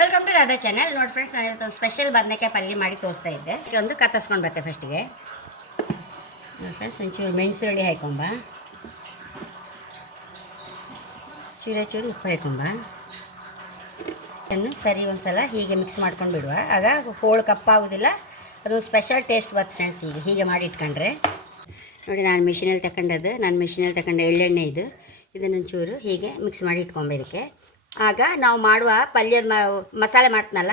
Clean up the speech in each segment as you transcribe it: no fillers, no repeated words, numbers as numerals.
Welcome to Radha channel. ನೋಡಿ friends, ನಾನು ಇವತ್ತು ಸ್ಪೆಷಲ್ ಬದನೆಕಾಯಿ ಪಲ್ಯ ಮಾಡಿ ತೋರಿಸ್ತಾ ಇದ್ದೆ. ಈಗ ಒಂದು ಕತ್ತರಿಸ್ಕೊಂಡು ಬರ್ತೆ ಫಸ್ಟಿಗೆ. ನೋಡಿ ಫ್ರೆಂಡ್ಸ್, ಒಂಚೂರು ಮೆಣಸು ರೆಡಿ ಹಾಕೊಂಬ, ಚೂರು ಉಪ್ಪು ಹಾಕೊಂಬ, ಅದನ್ನು ಸರಿ ಒಂದು ಸಲ ಹೀಗೆ ಮಿಕ್ಸ್ ಮಾಡ್ಕೊಂಡು ಬಿಡುವ. ಆಗ ಹೋಳು ಕಪ್ಪಾಗೋದಿಲ್ಲ, ಅದು ಸ್ಪೆಷಲ್ ಟೇಸ್ಟ್ ಬರುತ್ತೆ ಫ್ರೆಂಡ್ಸ್. ಹೀಗೆ ಮಾಡಿ ಇಟ್ಕೊಂಡ್ರೆ ನೋಡಿ, ನಾನು ಮಿಷಿನಲ್ಲಿ ತಗೊಂಡು ಎಳ್ಳೆಣ್ಣೆ ಇದನ್ನೊಂಚೂರು ಹೀಗೆ ಮಿಕ್ಸ್ ಮಾಡಿ ಇಟ್ಕೊಂಬೇದಕ್ಕೆ. ಆಗ ನಾವು ಮಾಡುವ ಪಲ್ಯದ ಮಸಾಲೆ ಮಾಡ್ತೀನಲ್ಲ,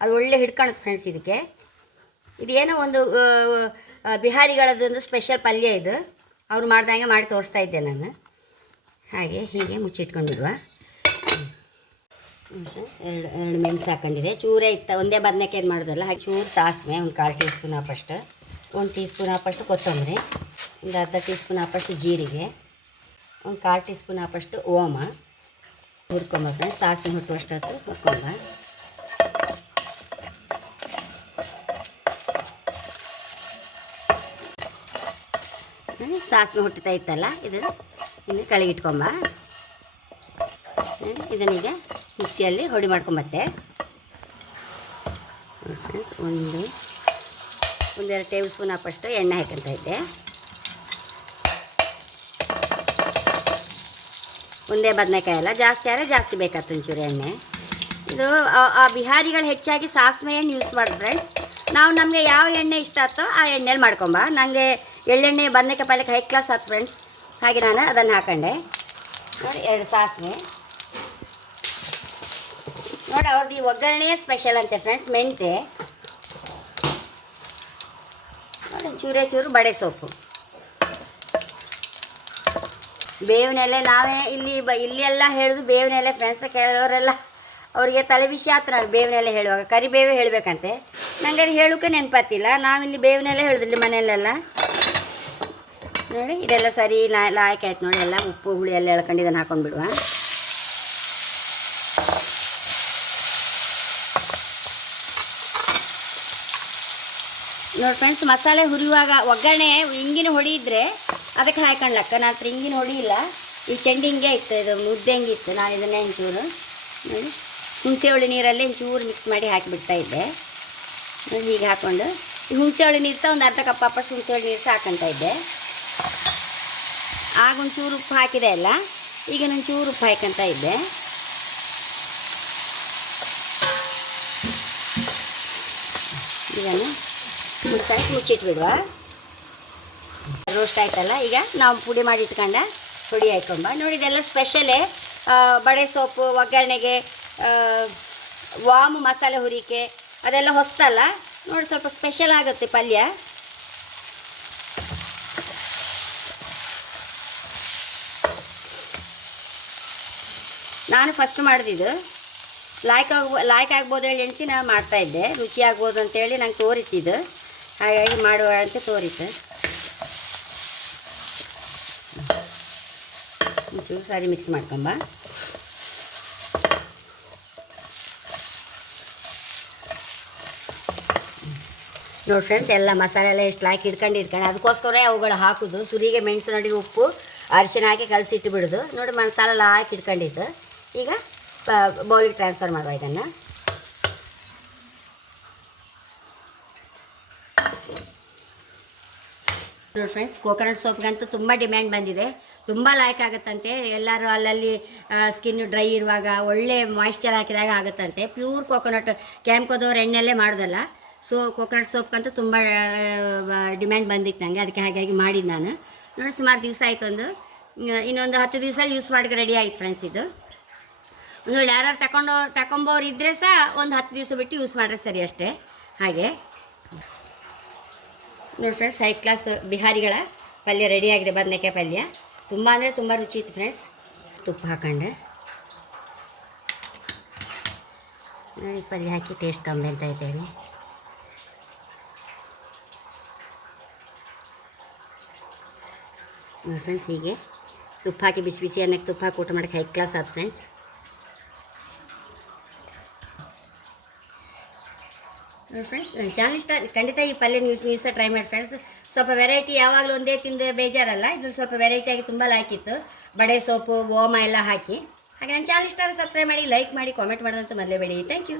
ಅದು ಒಳ್ಳೆ ಹಿಡ್ಕೊಳುತ್ತೆ ಫ್ರೆಂಡ್ಸ್. ಇದೇನೋ ಒಂದು ಬಿಹಾರಿಗಳದ್ದೊಂದು ಸ್ಪೆಷಲ್ ಪಲ್ಯ ಇದು. ಅವ್ರು ಮಾಡ್ದಂಗೆ ಮಾಡಿ ತೋರಿಸ್ತಾ ಇದ್ದೆ ನಾನು. ಹೀಗೆ ಮುಚ್ಚಿಟ್ಕೊಂಡಿಡುವ. ಎರಡು ಮೆಣಸು ಹಾಕೊಂಡಿದೆ, ಚೂರೇ ಒಂದೇ ಬದನೆಕಾಯಿ ಮಾಡೋದಲ್ಲ. ಚೂರು ಸಾಸಿವೆ, ಒಂದು 1/4 ಟೀ ಸ್ಪೂನ್ ಹಾಕಷ್ಟು, 1 ಟೀ ಸ್ಪೂನ್ ಹಾಕಷ್ಟು ಕೊತ್ತಂಬರಿ, ಒಂದು ಅರ್ಧ ಟೀ ಸ್ಪೂನ್ ಹಾಕಷ್ಟು ಜೀರಿಗೆ, ಒಂದು 1/4 ಟೀ ಸ್ಪೂನ್ ಹಾಕಷ್ಟು ಓಮ ಹುರ್ಕೊಂಬ ಫ್ರೆಂಡ್ಸ್. ಸಾಸಿವೆ ಹುಟ್ಟುವಷ್ಟೊತ್ತು ಹುರ್ಕೊಂಬ. ಸಾಸಿವೆ ಹುಟ್ಟುತ್ತಾ ಇತ್ತಲ್ಲ, ಇನ್ನು ಕೆಳಗಿಟ್ಕೊಂಬ. ಇದನ್ನೀಗ ಮಿಕ್ಸಿಯಲ್ಲಿ ಹೊಡಿ ಮಾಡ್ಕೊಂಬತ್ತೆ ಫ್ರೆಂಡ್ಸ್. ಒಂದೆರಡು ಟೇಬಲ್ ಸ್ಪೂನ್ ಹಾಕಷ್ಟು ಎಣ್ಣೆ ಹಾಕ್ಕೊಳ್ತಾ ಇದ್ದೆ. ಒಂದೇ ಬದನೆಕಾಯಿ ಅಲ್ಲ, ಜಾಸ್ತಿ ಆದರೆ ಜಾಸ್ತಿ ಬೇಕಾಗ್ತದೆ ಒಂಚೂರು ಎಣ್ಣೆ. ಇದು ಬಿಹಾರಿಗಳು ಹೆಚ್ಚಾಗಿ ಸಾಸಿವೆ ಎಣ್ಣೆ ಯೂಸ್ ಮಾಡೋದು ಫ್ರೆಂಡ್ಸ್. ನಮಗೆ ಯಾವ ಎಣ್ಣೆ ಇಷ್ಟ ಆಯ್ತೋ ಆ ಎಣ್ಣೆಲಿ ಮಾಡ್ಕೊಂಬ. ನನಗೆ ಎಳ್ಳೆಣ್ಣೆ ಬದನೆಕಾಯಿ ಪಲ್ಯಕ್ಕೆ ಹೈ ಕ್ಲಾಸ್ ಆಯ್ತು ಫ್ರೆಂಡ್ಸ್. ಹಾಗೆ ನಾನು ಅದನ್ನು ಹಾಕೊಂಡೆ. ನೋಡಿ, 2 ಸಾಸಿವೆ. ನೋಡಿ, ಅವ್ರದ್ದು ಈ ಒಗ್ಗರಣೆಯೇ ಸ್ಪೆಷಲ್ ಅಂತೆ ಫ್ರೆಂಡ್ಸ್. ಮೆಂತೆ, ನೋಡಿ ಚೂರು ಬಡೆ ಸೊಪ್ಪು, ಬೇವಿನ ಎಲೆ. ನಾವೇ ಇಲ್ಲೆಲ್ಲ ಹೇಳೋದು ಬೇವಿನ ಎಲೆ ಫ್ರೆಂಡ್ಸ್. ಕೆಲವರೆಲ್ಲ ಅವರಿಗೆ ತಲೆ ವಿಷಯ ಆಯ್ತು ನಾನು ಬೇವಿನ ಎಲೆ ಹೇಳುವಾಗ. ಕರಿಬೇವೇ ಹೇಳಬೇಕಂತೆ. ನನಗೆ ಅದು ಹೇಳೋಕೆ ನೆನಪತ್ತಿಲ್ಲ. ನಾವಿಲ್ಲಿ ಬೇವಿನ ಎಲೆ ಹೇಳೋದಿಲ್ಲ ಮನೆಯಲ್ಲೆಲ್ಲ. ನೋಡಿ, ಇದೆಲ್ಲ ಸರಿ ಲಾಯ್ಕೆ ಆಯ್ತು ನೋಡಿ. ಎಲ್ಲ ಉಪ್ಪು ಹುಳಿ ಎಲ್ಲ ಎಳ್ಕೊಂಡು ಇದನ್ನು ಹಾಕೊಂಡು ಬಿಡುವ. ನೋಡಿ ಫ್ರೆಂಡ್ಸ್, ಮಸಾಲೆ ಹುರಿಯುವಾಗ ಒಗ್ಗರಣೆ ಹಿಂಗಿನ ಹೊಡಿ ಇದ್ದರೆ ಅದಕ್ಕೆ ಹಾಕೊಂಡ್ಲಕ್ಕ. ನಾನು ಹತ್ರ ಹಿಂಗಿನ ಹೊಡಿ ಇಲ್ಲ, ಈ ಚೆಂಡಿ ಹಿಂಗೆ ಇತ್ತು, ಇದು ಮುದ್ದೆ ಹಿಂಗಿತ್ತು. ನಾನು ಇದನ್ನೇ ಒಂಚೂರು ನೋಡಿ ಹುಣಸೆ ಹುಳಿ ನೀರಲ್ಲಿ ಒಂಚೂರು ಮಿಕ್ಸ್ ಮಾಡಿ ಹಾಕಿಬಿಡ್ತಾ ಇದ್ದೆ. ನೋಡಿ, ಹೀಗೆ ಹಾಕ್ಕೊಂಡು ಈ ಹುಣಸೆ ಹುಳಿ ನೀರು ಸಹ ಒಂದು ಅರ್ಧ ಕಪ್ ಹಾಕಷ್ಟು ಹುಣಸೆ ಹುಳಿ ನೀರು ಸಹ ಹಾಕ್ಕೊಳ್ತಾ ಇದ್ದೆ. ಆಗ ಒಂಚೂರು ಉಪ್ಪು ಹಾಕಿದೆ ಅಲ್ಲ, ಈಗ ಒಂಚೂರು ಉಪ್ಪು ಹಾಕ್ಕೊಳ್ತಾ ಇದ್ದೆ. ಇದನ್ನು ಮುಚ್ಚಿಟ್ಬಿಡುವ. ರೋಸ್ಟ್ ಆಯ್ತಲ್ಲ, ಈಗ ನಾವು ಪುಡಿ ಮಾಡಿ ಇಟ್ಕೊಂಡ ಪುಡಿ ಹಾಕೊಂಬ. ನೋಡಿ, ಇದೆಲ್ಲ ಸ್ಪೆಷಲೇ. ಬಡೆ ಸೊಪ್ಪು ಒಗ್ಗರಣೆಗೆ, ವಾಮು ಮಸಾಲೆ ಹುರಿಕೆ ಅದೆಲ್ಲ ಹೊಸ್ತಲ್ಲ. ನೋಡಿ, ಸ್ವಲ್ಪ ಸ್ಪೆಷಲ್ ಆಗುತ್ತೆ ಪಲ್ಯ. ನಾನು ಫಸ್ಟ್ ಮಾಡಿದ್ದು ಲಾಯ್ಕ್ ಆಗ್ಬೋದು ಹೇಳಿ ಎಣಿಸಿ ನಾನು ಮಾಡ್ತಾಯಿದ್ದೆ. ರುಚಿ ಆಗ್ಬೋದು ಅಂತೇಳಿ ನಂಗೆ ತೋರಿತ್ತಿದ್ದು, ಹಾಗಾಗಿ ಮಾಡುವ ಅಂತ ತೋರಿತ್ತು. ಒಂಚೂರು ಸರಿ ಮಿಕ್ಸ್ ಮಾಡ್ಕೊಂಬ. ನೋಡಿ ಫ್ರೆಂಡ್ಸ್, ಎಲ್ಲ ಮಸಾಲೆ ಎಲ್ಲ ಎಷ್ಟು ಲಾಯ್ಕ್ ಹಿಡ್ಕೊಂಡು ಅದಕ್ಕೋಸ್ಕರ ಅವುಗಳು ಹಾಕೋದು. ಸುರಿಗೆ ಮೆಣಸು ನೋಡಿ, ಉಪ್ಪು ಅರಿಶಿನ ಹಾಕಿ ಕಲಸಿಟ್ಟು ಬಿಡೋದು. ನೋಡಿ, ಮಸಾಲೆ ಎಲ್ಲ ಹಾಕಿ ಹಿಡ್ಕೊಂಡಿದ್ದು. ಈಗ ಬೌಲಿಗೆ ಟ್ರಾನ್ಸ್ಫರ್ ಮಾಡುವ ಇದನ್ನು. ನೋಡಿ ಫ್ರೆಂಡ್ಸ್, ಕೋಕೋನಟ್ ಸೋಪ್ಗಂತೂ ತುಂಬ ಡಿಮ್ಯಾಂಡ್ ಬಂದಿದೆ. ತುಂಬ ಲಾಯ್ಕ್ ಆಗುತ್ತಂತೆ. ಎಲ್ಲರೂ ಅಲ್ಲಲ್ಲಿ ಸ್ಕಿನ್ ಡ್ರೈ ಇರುವಾಗ ಒಳ್ಳೆ ಮಾಯಿಶ್ಚರ್ ಹಾಕಿದಾಗ ಆಗುತ್ತಂತೆ. ಪ್ಯೂರ್ ಕೋಕೋನಟ್ ಕ್ಯಾಂಪ್ಕೋದವ್ರು ಎಣ್ಣೆಲ್ಲೇ ಮಾಡೋದಲ್ಲ. ಕೋಕೋನಟ್ ಸೋಪ್ಗಂತೂ ತುಂಬ ಡಿಮ್ಯಾಂಡ್ ಬಂದಿತ್ತು ನನಗೆ. ಅದಕ್ಕೆ ಹಾಗಾಗಿ ಮಾಡಿದ್ದು ನಾನು. ನೋಡಿ, ಸುಮಾರು ದಿವಸ ಆಯಿತು. ಇನ್ನೊಂದು 10 ದಿವಸ ಯೂಸ್ ಮಾಡಿ ರೆಡಿ ಆಯಿತು ಫ್ರೆಂಡ್ಸ್. ಇದು ಒಂದು ವೇಳೆ ಯಾರು ತಗೊಂಬೋರು ಇದ್ದರೆ ಸಹ ಒಂದು 10 ದಿವಸ ಬಿಟ್ಟು ಯೂಸ್ ಮಾಡಿದ್ರೆ ಸರಿ ಅಷ್ಟೇ. ಹಾಗೆ ನೋಡಿ ಫ್ರೆಂಡ್ಸ್, ಹೈ ಕ್ಲಾಸ್ ಬಿಹಾರಿಗಳ ಪಲ್ಯ ರೆಡಿಯಾಗಿದೆ. ಬದನೆಕಾಯಿ ಪಲ್ಯ ತುಂಬ ಅಂದರೆ ತುಂಬ ರುಚಿ ಇತ್ತು ಫ್ರೆಂಡ್ಸ್. ತುಪ್ಪ ಹಾಕೊಂಡೆ ನೋಡಿ, ಪಲ್ಯ ಹಾಕಿ ಟೇಸ್ಟ್ ಕಮ್ಮಿ ಅಂತ ಇದ್ದೇನೆ. ನೋಡಿ ಫ್ರೆಂಡ್ಸ್, ಹೀಗೆ ತುಪ್ಪ ಹಾಕಿ ಬಿಸಿ ಅನ್ನಕ್ಕೆ ತುಪ್ಪ ಹಾಕಿ ಊಟ ಮಾಡೋಕ್ಕೆ ಹೈ ಕ್ಲಾಸ್ ಆಯ್ತು ಫ್ರೆಂಡ್ಸ್. ನೋಡಿ ಫ್ರೆಂಡ್ಸ್, ನನ್ನ ಚಾನಲ್ ಇಷ್ಟ ಖಂಡಿತ ಈ ಪಲ್ಯ ನೀವು ಸಹ ಟ್ರೈ ಮಾಡಿ ಫ್ರೆಂಡ್ಸ್. ಸ್ವಲ್ಪ ವೆರೈಟಿ, ಯಾವಾಗಲೂ ಒಂದೇ ತಿಂದು ಬೇಜಾರಲ್ಲ. ಇದು ಸ್ವಲ್ಪ ವೆರೈಟಿಯಾಗಿ ತುಂಬ ಲಾಯ್ಕಿತ್ತು. ಬಡೆ ಸೊಪ್ಪು ಓಮ ಎಲ್ಲ ಹಾಕಿ ಹಾಗೆ ನನ್ನ ಚಾನಲ್ ಇಷ್ಟ ಸಬ್ಸ್ಕ್ರೈಬ್ ಮಾಡಿ, ಲೈಕ್ ಮಾಡಿ, ಕಾಮೆಂಟ್ ಮಾಡೋದಂತೂ ಮರಲೇಬೇಡಿ. Thank you.